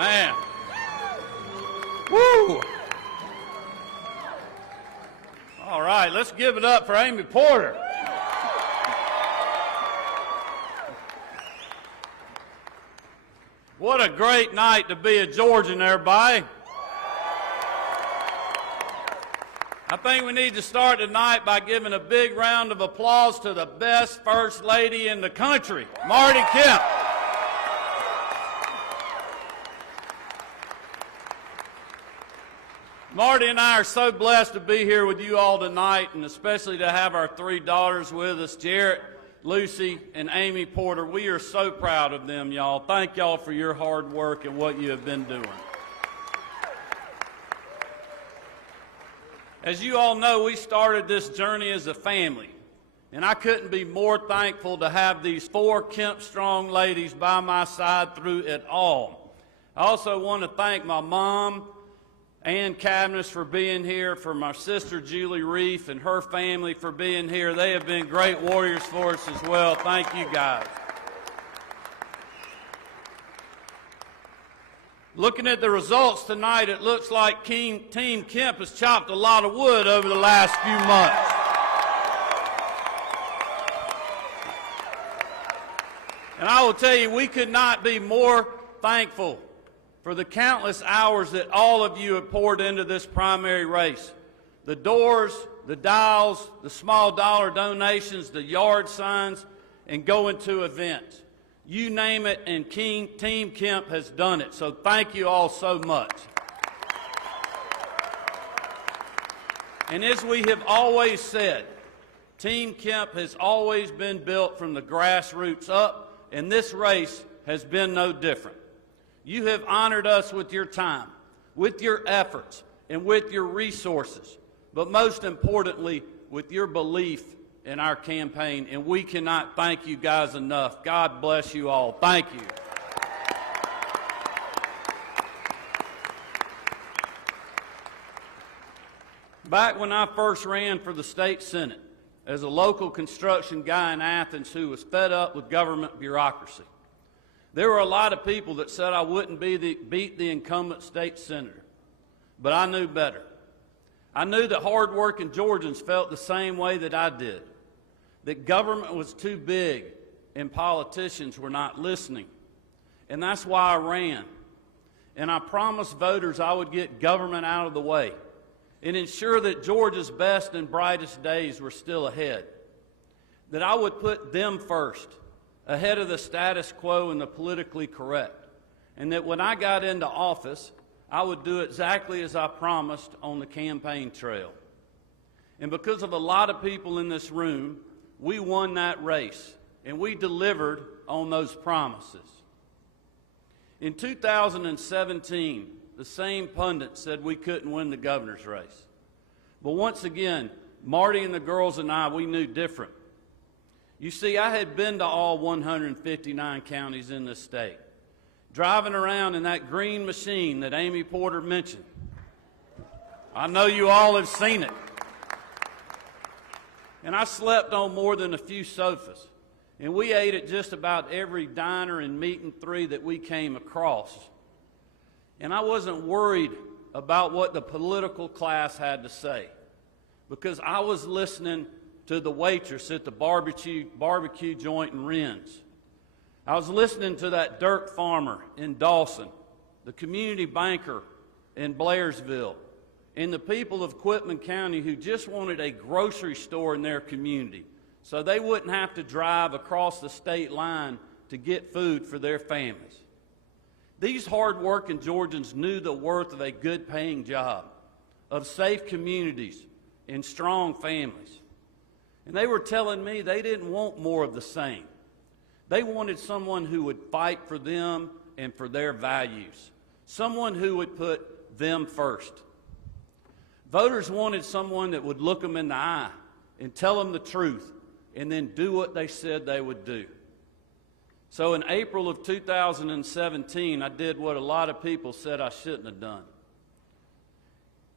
Man. Woo! All right, let's give it up for Amy Porter. What a great night to be a Georgian, everybody. I think we need to start tonight by giving a big round of applause to the best First Lady in the country, Marty Kemp. Marty and I are so blessed to be here with you all tonight, and especially to have our three daughters with us, Jarrett, Lucy, and Amy Porter. We are so proud of them, y'all. Thank y'all for your hard work and what you have been doing. As you all know, we started this journey as a family, and I couldn't be more thankful to have these four Kemp-strong ladies by my side through it all. I also want to thank my mom, Ann Cabness, for being here, for my sister Julie Reef and her family for being here. They have been great warriors for us as well. Thank you, guys. Looking at the results tonight, it looks like Team Kemp has chopped a lot of wood over the last few months. And I will tell you, we could not be more thankful for the countless hours that all of you have poured into this primary race. The doors, the dials, the small dollar donations, the yard signs, and going to events. You name it, and Team Kemp has done it. So thank you all so much. And as we have always said, Team Kemp has always been built from the grassroots up, and this race has been no different. You have honored us with your time, with your efforts, and with your resources, but most importantly, with your belief in our campaign, and we cannot thank you guys enough. God bless you all. Thank you. Back when I first ran for the state senate as a local construction guy in Athens who was fed up with government bureaucracy, there were a lot of people that said I wouldn't beat the incumbent state senator, but I knew better. I knew that hard-working Georgians felt the same way that I did, that government was too big and politicians were not listening. And that's why I ran. And I promised voters I would get government out of the way and ensure that Georgia's best and brightest days were still ahead, that I would put them first, ahead of the status quo and the politically correct, and that when I got into office, I would do exactly as I promised on the campaign trail. And because of a lot of people in this room, we won that race, and we delivered on those promises. In 2017, the same pundit said we couldn't win the governor's race. But once again, Marty and the girls and I, we knew different. You see, I had been to all 159 counties in this state, driving around in that green machine that Amy Porter mentioned. I know you all have seen it. And I slept on more than a few sofas, and we ate at just about every diner and meat and three that we came across. And I wasn't worried about what the political class had to say, because I was listening to the waitress at the barbecue joint in Rennes. I was listening to that dirt farmer in Dawson, the community banker in Blairsville, and the people of Quitman County who just wanted a grocery store in their community so they wouldn't have to drive across the state line to get food for their families. These hard-working Georgians knew the worth of a good-paying job, of safe communities and strong families. And they were telling me they didn't want more of the same. They wanted someone who would fight for them and for their values, someone who would put them first. Voters wanted someone that would look them in the eye and tell them the truth and then do what they said they would do. So in April of 2017, I did what a lot of people said I shouldn't have done.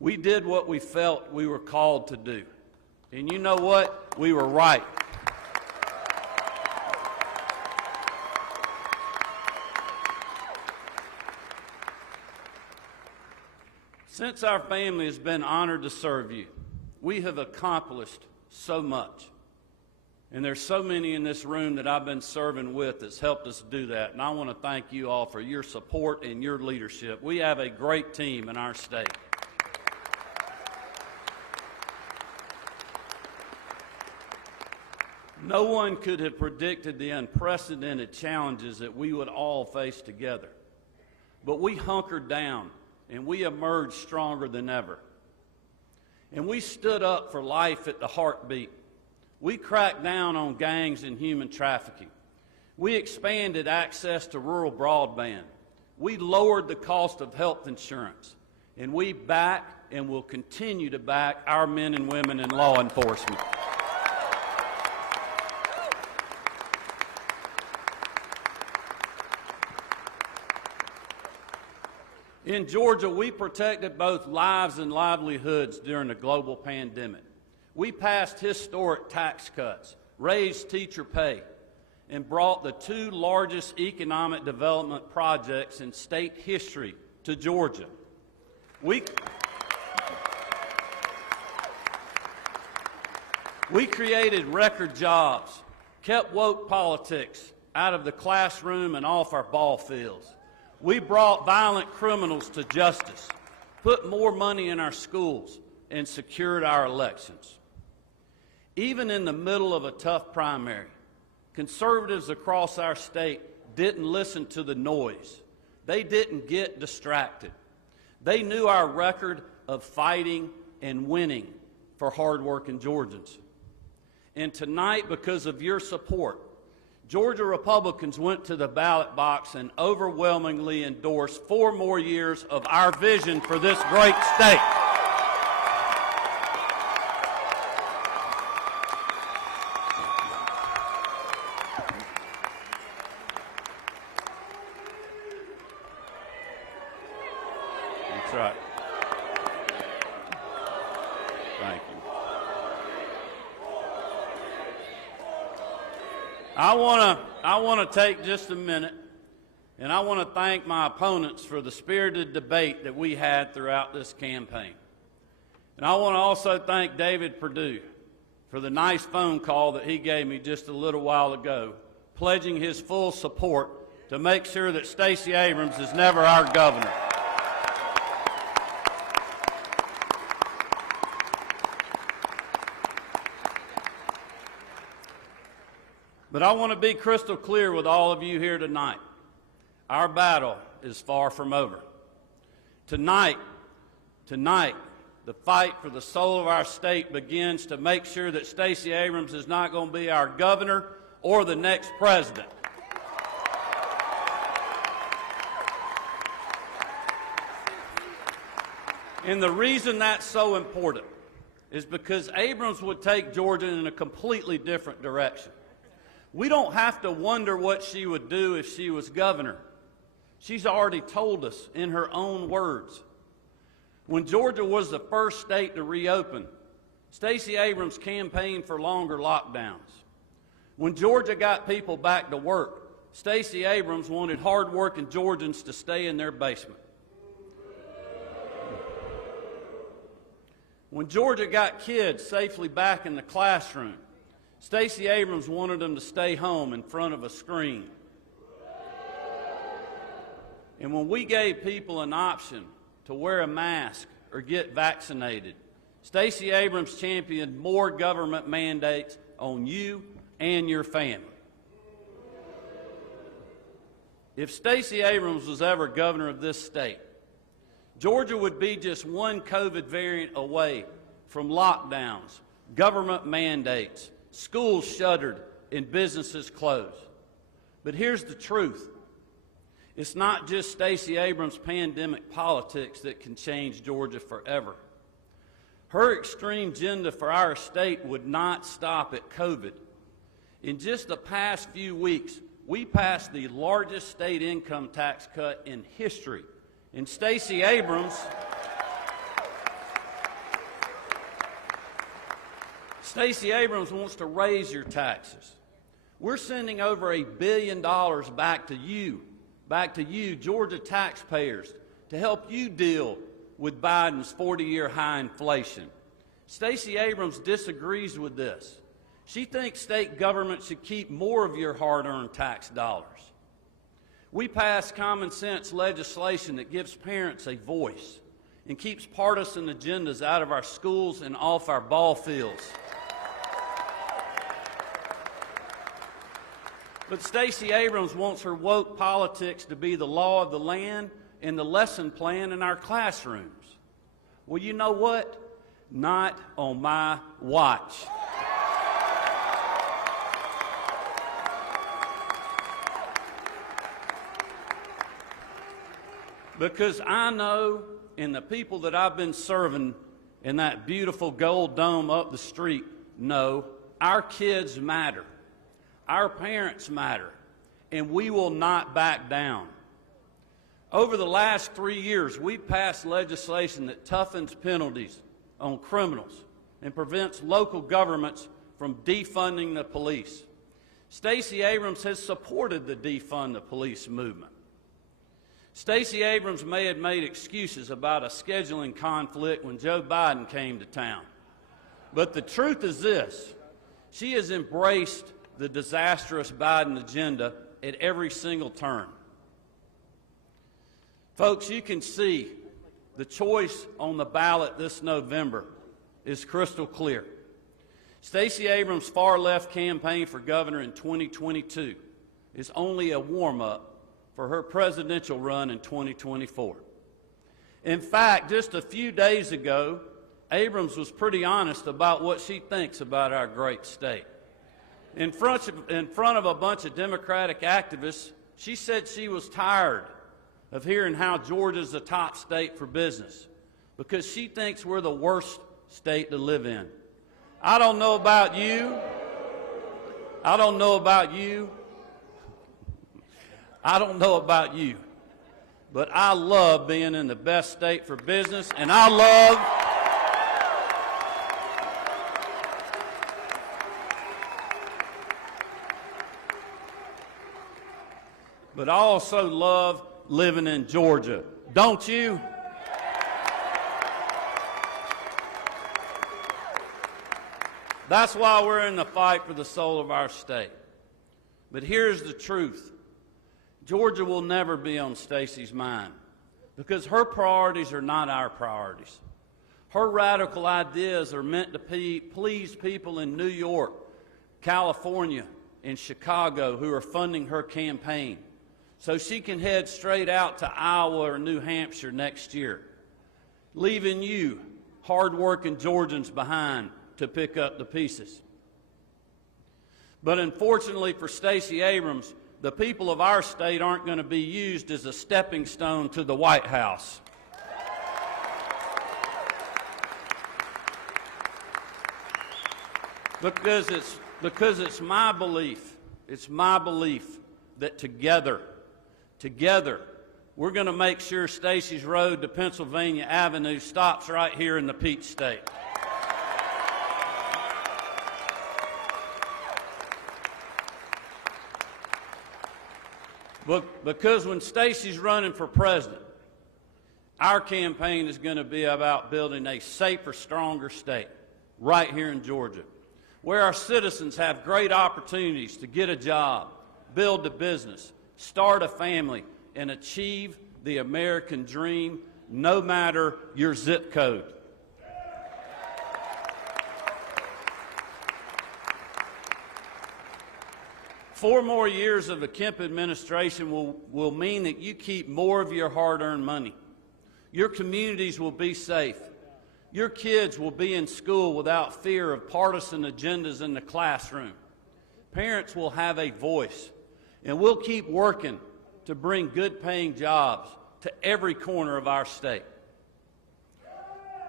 We did what we felt we were called to do. And you know what? We were right. Since our family has been honored to serve you, we have accomplished so much. And there's so many in this room that I've been serving with that's helped us do that. And I want to thank you all for your support and your leadership. We have a great team in our state. No one could have predicted the unprecedented challenges that we would all face together. But we hunkered down and we emerged stronger than ever. And we stood up for life at the heartbeat. We cracked down on gangs and human trafficking. We expanded access to rural broadband. We lowered the cost of health insurance. And we back and will continue to back our men and women in law enforcement. In Georgia, we protected both lives and livelihoods during the global pandemic. We passed historic tax cuts, raised teacher pay, and brought the two largest economic development projects in state history to Georgia. We created record jobs, kept woke politics out of the classroom and off our ball fields. We brought violent criminals to justice, put more money in our schools, and secured our elections. Even in the middle of a tough primary, conservatives across our state didn't listen to the noise. They didn't get distracted. They knew our record of fighting and winning for hardworking Georgians. And tonight, because of your support, Georgia Republicans went to the ballot box and overwhelmingly endorsed 4 more years of our vision for this great state. That's right. Thank you. I want to take just a minute, and I want to thank my opponents for the spirited debate that we had throughout this campaign. And I want to also thank David-Perdue for the nice phone call that he gave me just a little while ago, pledging his full support to make sure that Stacey Abrams is never our governor. But I want to be crystal clear with all of you here tonight. Our battle is far from over. Tonight, the fight for the soul of our state begins to make sure that Stacey Abrams is not going to be our governor or the next president. And the reason that's so important is because Abrams would take Georgia in a completely different direction. We don't have to wonder what she would do if she was governor. She's already told us in her own words. When Georgia was the first state to reopen, Stacey Abrams campaigned for longer lockdowns. When Georgia got people back to work, Stacey Abrams wanted hard-working Georgians to stay in their basement. When Georgia got kids safely back in the classroom, Stacey Abrams wanted them to stay home in front of a screen. And when we gave people an option to wear a mask or get vaccinated, Stacey Abrams championed more government mandates on you and your family. If Stacey Abrams was ever governor of this state, Georgia would be just one COVID variant away from lockdowns, government mandates, schools shuttered, and businesses closed. But here's the truth. It's not just Stacey Abrams' pandemic politics that can change Georgia forever. Her extreme agenda for our state would not stop at COVID. In just the past few weeks, we passed the largest state income tax cut in history. And Stacey Abrams wants to raise your taxes. We're sending over $1 billion back to you, Georgia taxpayers, to help you deal with Biden's 40-year high inflation. Stacey Abrams disagrees with this. She thinks state government should keep more of your hard-earned tax dollars. We passed common sense legislation that gives parents a voice and keeps partisan agendas out of our schools and off our ball fields. But Stacey Abrams wants her woke politics to be the law of the land and the lesson plan in our classrooms. Well, you know what? Not on my watch. Because I know, and the people that I've been serving in that beautiful gold dome up the street know, our kids matter. Our parents matter, and we will not back down. Over the last 3 years, we've passed legislation that toughens penalties on criminals and prevents local governments from defunding the police. Stacey Abrams has supported the defund the police movement. Stacey Abrams may have made excuses about a scheduling conflict when Joe Biden came to town. But the truth is this: she has embraced the disastrous Biden agenda at every single turn. Folks, you can see the choice on the ballot this November is crystal clear. Stacey Abrams' far-left campaign for governor in 2022 is only a warm-up for her presidential run in 2024. In fact, just a few days ago, Abrams was pretty honest about what she thinks about our great state. In front of a bunch of Democratic activists, she said she was tired of hearing how Georgia's the top state for business because she thinks we're the worst state to live in. I don't know about you. I don't know about you. I don't know about you, but I love being in the best state for business, and I love but I also love living in Georgia. Don't you? That's why we're in the fight for the soul of our state. But here's the truth. Georgia will never be on Stacey's mind because her priorities are not our priorities. Her radical ideas are meant to please people in New York, California, and Chicago who are funding her campaign, so she can head straight out to Iowa or New Hampshire next year, leaving you, hard-working Georgians, behind to pick up the pieces. But unfortunately for Stacey Abrams, the people of our state aren't going to be used as a stepping stone to the White House. Because it's my belief that together, we're going to make sure Stacey's road to Pennsylvania Avenue stops right here in the Peach State. Because when Stacey's running for president, our campaign is going to be about building a safer, stronger state right here in Georgia, where our citizens have great opportunities to get a job, build a business, start a family, and achieve the American dream, no matter your zip code. Four more years of the Kemp administration will mean that you keep more of your hard-earned money. Your communities will be safe. Your kids will be in school without fear of partisan agendas in the classroom. Parents will have a voice, and we'll keep working to bring good-paying jobs to every corner of our state.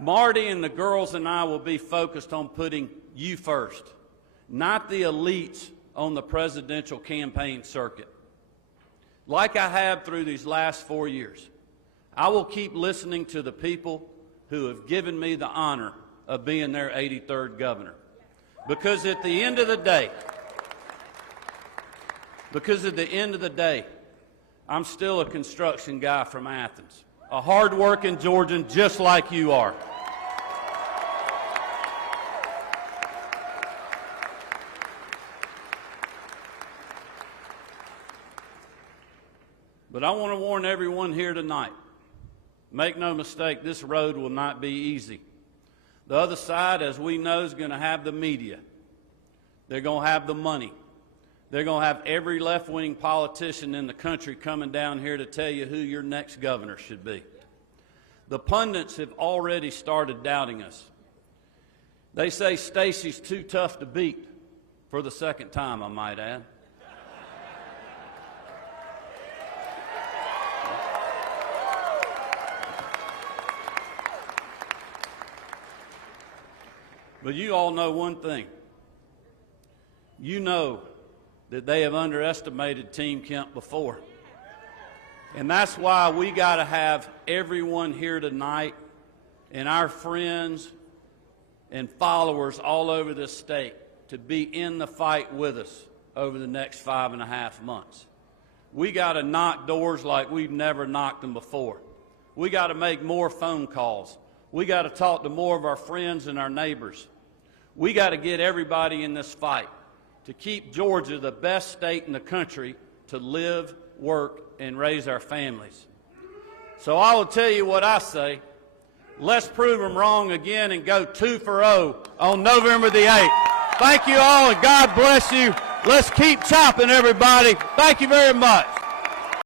Marty and the girls and I will be focused on putting you first, not the elites on the presidential campaign circuit. Like I have through these last 4 years, I will keep listening to the people who have given me the honor of being their 83rd governor. Because at the end of the day, I'm still a construction guy from Athens. a hard-working Georgian just like you are. But I want to warn everyone here tonight, make no mistake, this road will not be easy. The other side, as we know, is going to have the media. They're going to have the money. They're going to have every left-wing politician in the country coming down here to tell you who your next governor should be. The pundits have already started doubting us. They say Stacey's too tough to beat, for the second time, I might add. But you all know one thing. You know that they have underestimated Team Kemp before. And that's why we got to have everyone here tonight and our friends and followers all over this state to be in the fight with us over the next 5.5 months. We got to knock doors like we've never knocked them before. We got to make more phone calls. We got to talk to more of our friends and our neighbors. We got to get everybody in this fight to keep Georgia the best state in the country to live, work, and raise our families. So I will tell you what I say. Let's prove them wrong again and go 2-0 on November the 8th. Thank you all, and God bless you. Let's keep chopping, everybody. Thank you very much.